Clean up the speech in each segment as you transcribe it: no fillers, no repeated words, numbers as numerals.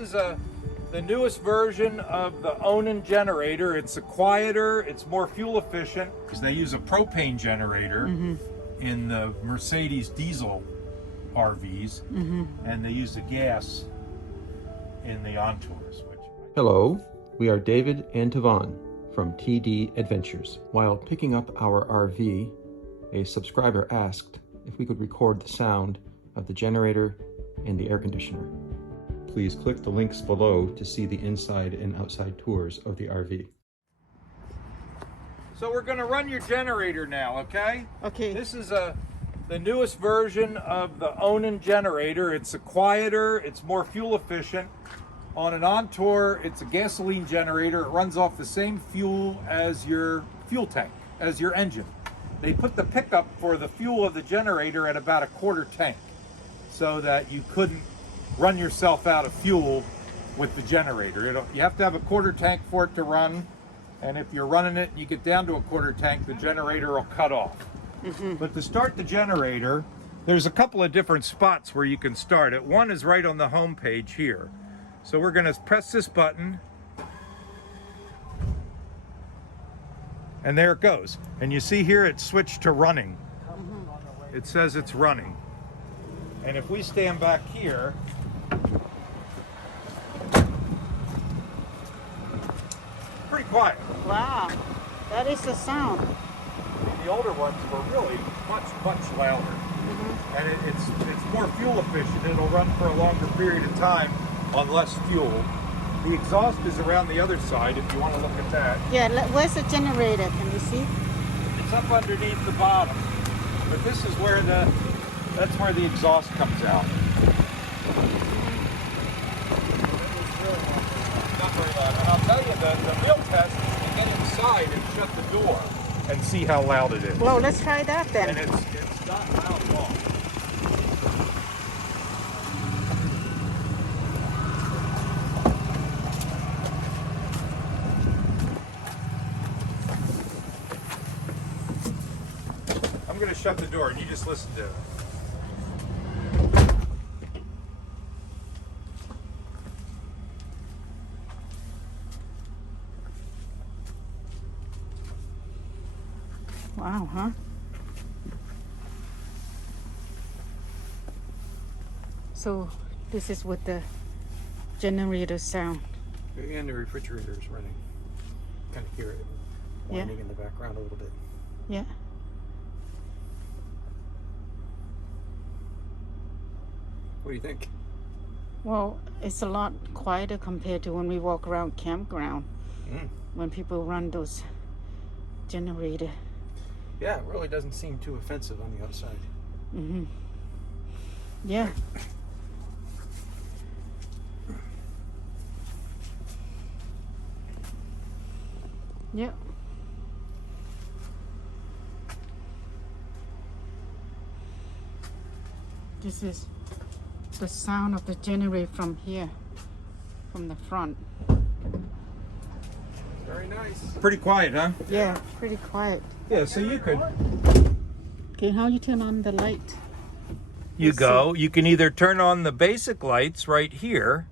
This is the newest version of the Onan generator. It's a quieter, it's more fuel efficient because they use a propane generator in the Mercedes diesel RVs, and they use the gas in the Entours. Hello, we are David and Tavon from TD Adventures. While picking up our RV, a subscriber asked if we could record the sound of the generator and the air conditioner. Please click the links below to see the inside and outside tours of the RV. So we're going to run your generator now, okay? Okay. This is the newest version of the Onan generator. It's a quieter, it's more fuel efficient. On an Entour, it's a gasoline generator. It runs off the same fuel as your fuel tank, as your engine. They put the pickup for the fuel of the generator at about a quarter tank so that you couldn't run yourself out of fuel with the generator. You have to have a quarter tank for it to run, and if you're running it and you get down to a quarter tank, the generator will cut off. But to start the generator, there's a couple of different spots where you can start it. One is right on the home page here. So we're going to press this button, and there it goes. And you see here it's switched to running. It says it's running. And if we stand back here, pretty quiet. Wow, that is the sound. The older ones were really much louder. And it's more fuel efficient. It'll run for a longer period of time on less fuel. The exhaust is around the other side if you want to look at that. Yeah, where's the generator? Can you see? It's up underneath the bottom. But this is where that's where the exhaust comes out. Not very loud. And I'll tell you, the real test is to get inside and shut the door and see how loud it is. Well, let's try that then. And it's not loud at all. I'm going to shut the door and you just listen to it. Wow, huh? So this is what the generator sound. And the refrigerator is running. Kind of hear it whining in the background a little bit. Yeah. What do you think? Well, it's a lot quieter compared to when we walk around campground. When people run those generator. Yeah, it really doesn't seem too offensive on the outside. Yeah. Yeah. This is the sound of the generator from here, from the front. Very nice. Pretty quiet, huh? Yeah, pretty quiet. Yeah, so you could. Okay, how you turn on the light? You can either turn on the basic lights right here,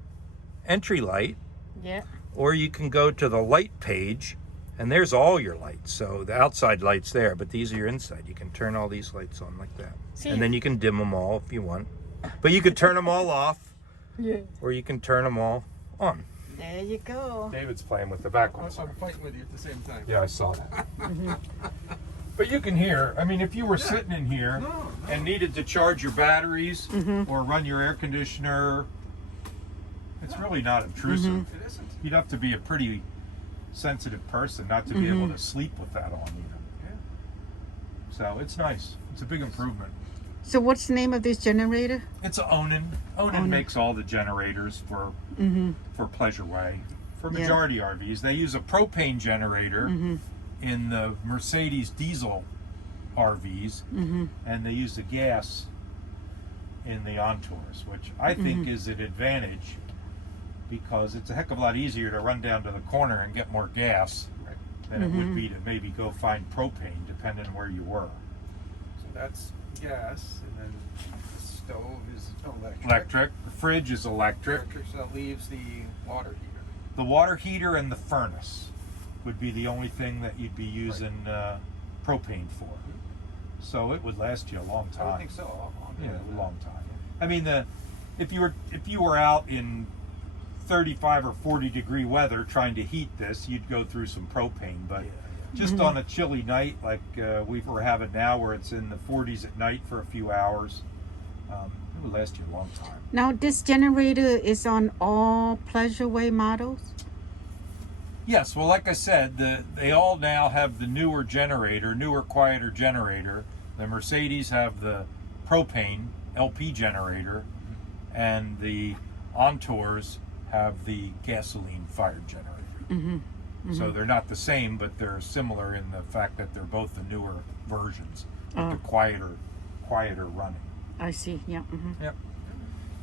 entry light, Yeah. or you can go to the light page, and there's all your lights. So the outside light's there, but these are your inside. You can turn all these lights on like that. See? And then you can dim them all if you want. But you could turn them all off, Yeah. or you can turn them all on. There you go. David's playing with the back ones. I'm fighting with you at the same time. Yeah, I saw that. But you can hear, I mean, if you were sitting in here and needed to charge your batteries or run your air conditioner, it's really not intrusive. It isn't. You'd have to be a pretty sensitive person not to be able to sleep with that on even. Yeah. So it's nice. It's a big improvement. So what's the name of this generator? It's a Onan. Onan makes all the generators for Pleasure Way. For majority RVs, they use a propane generator in the Mercedes diesel RVs, and they use the gas in the Entours, which I think is an advantage because it's a heck of a lot easier to run down to the corner and get more gas than it would be to maybe go find propane, depending on where you were. So that's gas, and then this stove is electric. Electric. The fridge is electric. So that leaves the water heater. The water heater and the furnace would be the only thing that you'd be using propane for. So it would last you a long time. I would think so. A lot longer. Yeah, a long time. I mean, if you were out in 35 or 40 degree weather trying to heat this, you'd go through some propane. But just on a chilly night like we're having now, where it's in the 40s at night for a few hours, it would last you a long time. Now, this generator is on all Pleasureway models? Yes, well, like I said, they all now have the newer generator, newer, quieter generator. The Mercedes have the propane LP generator, and the Entours have the gasoline-fired generator. So they're not the same, but they're similar in the fact that they're both the newer versions, with the quieter running. I see, yeah. Yep.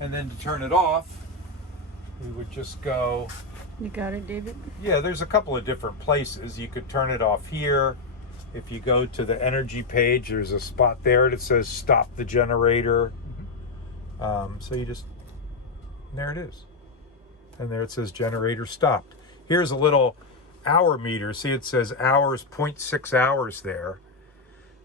And then to turn it off, we would just go. You got it, David? Yeah, there's a couple of different places. You could turn it off here. If you go to the energy page, there's a spot there that says stop the generator. So you just, there it is. And there it says generator stopped. Here's a little hour meter. See, it says hours, 0.6 hours there.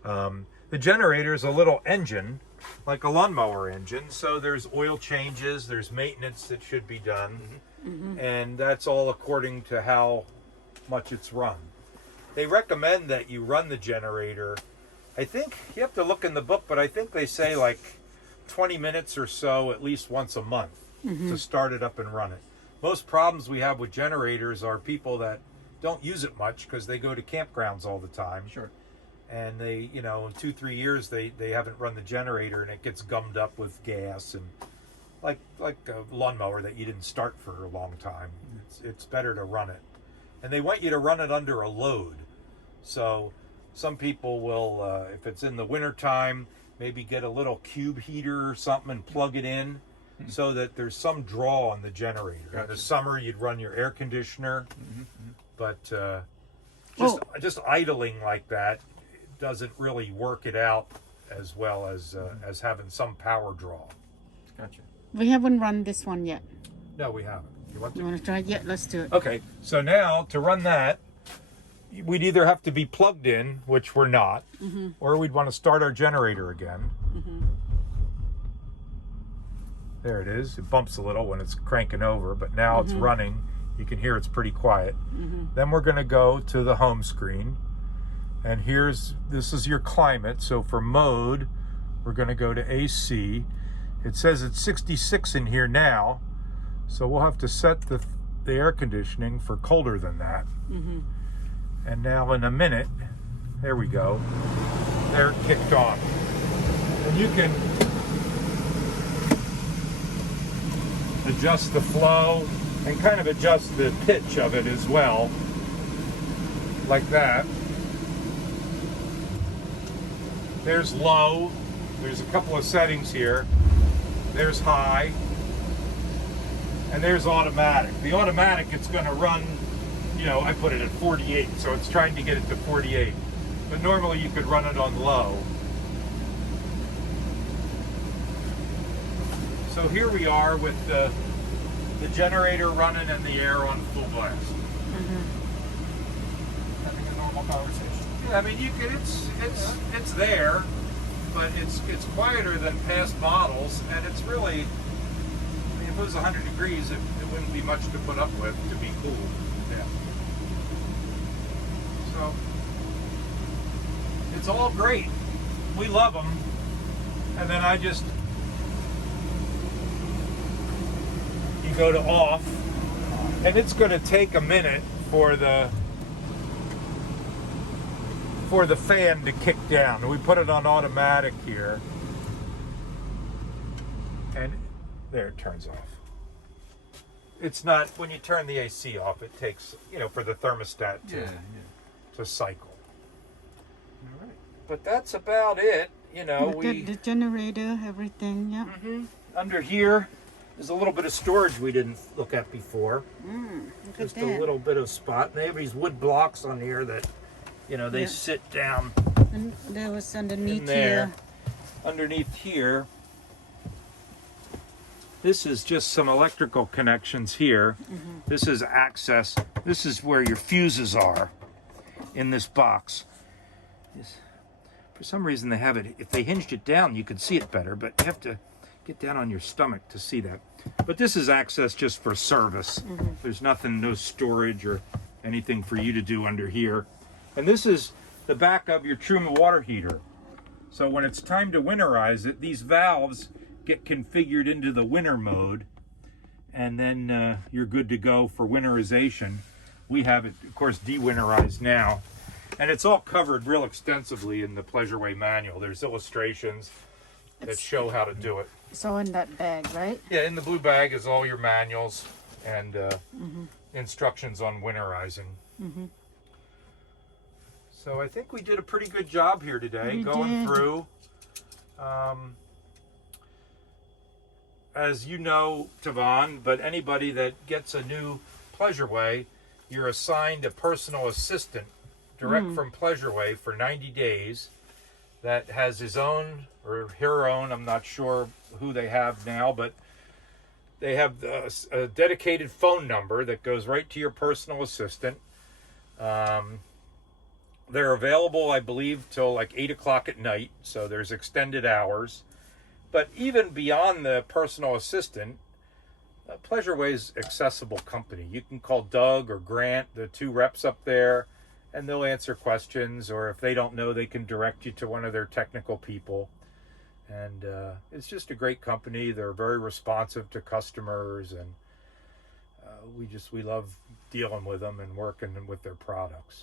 The generator is a little engine, like a lawnmower engine. So there's oil changes, there's maintenance that should be done. And that's all according to how much it's run. They recommend that you run the generator. I think you have to look in the book, but I think they say like 20 minutes or so at least once a month to start it up and run it. Most problems we have with generators are people that don't use it much because they go to campgrounds all the time. Sure. And they, in 2-3 years, they haven't run the generator and it gets gummed up with gas and like a lawnmower that you didn't start for a long time. It's better to run it. And they want you to run it under a load. So some people will, if it's in the wintertime, maybe get a little cube heater or something and plug it in so that there's some draw on the generator. Gotcha. In the summer, you'd run your air conditioner, but just idling like that doesn't really work it out as well as having some power draw. Gotcha. We haven't run this one yet. No, we haven't. You want to? You want to try it? Yeah, let's do it. Okay, so now to run that, we'd either have to be plugged in, which we're not, or we'd want to start our generator again. There it is. It bumps a little when it's cranking over, but now it's running. You can hear it's pretty quiet. Then we're going to go to the home screen, and this is your climate. So for mode, we're going to go to AC. It says it's 66 in here now, so we'll have to set the air conditioning for colder than that. And now in a minute, there we go, there it kicked on. And you can adjust the flow and kind of adjust the pitch of it as well, like that. There's low, there's a couple of settings here. There's high, and there's automatic. The automatic, it's going to run, I put it at 48, so it's trying to get it to 48. But normally you could run it on low. So here we are with the generator running and the air on full blast. Having a normal conversation. Yeah, I mean, it's there, but it's quieter than past models, and it's really, if it was 100 degrees, it wouldn't be much to put up with to be cool. Yeah. So it's all great. We love them, and then you go to off, and it's going to take a minute for the fan to kick down. We put it on automatic here, and there it turns off. It's not, when you turn the AC off, it takes, for the thermostat to cycle. All right. But that's about it. The generator, everything, yeah. Under here is a little bit of storage we didn't look at before. Look Just at a that. little bit of spot. They have these wood blocks on here that, they sit down And there was in underneath there. here. Underneath here, This is just some electrical connections here. This is access. This is where your fuses are in this box. For some reason they have it, if they hinged it down, you could see it better, but you have to get down on your stomach to see that. But this is access just for service. There's nothing, no storage or anything for you to do under here. And this is the back of your Truma water heater. So when it's time to winterize it, these valves get configured into the winter mode, and then you're good to go for winterization. We have it, of course, de-winterized now. And it's all covered real extensively in the Pleasureway manual. There's illustrations that show how to do it. It's all in that bag, right? Yeah, in the blue bag is all your manuals and instructions on winterizing. So I think we did a pretty good job here today, We going did. through. As you know, Tavon, but anybody that gets a new Pleasureway, you're assigned a personal assistant direct from Pleasureway for 90 days that has his own or her own, I'm not sure who they have now, but they have a dedicated phone number that goes right to your personal assistant. They're available, I believe, till like 8 o'clock at night, so there's extended hours. But even beyond the personal assistant, Pleasureway's accessible company. You can call Doug or Grant, the two reps up there, and they'll answer questions, or if they don't know, they can direct you to one of their technical people. And it's just a great company. They're very responsive to customers, and we love dealing with them and working with their products.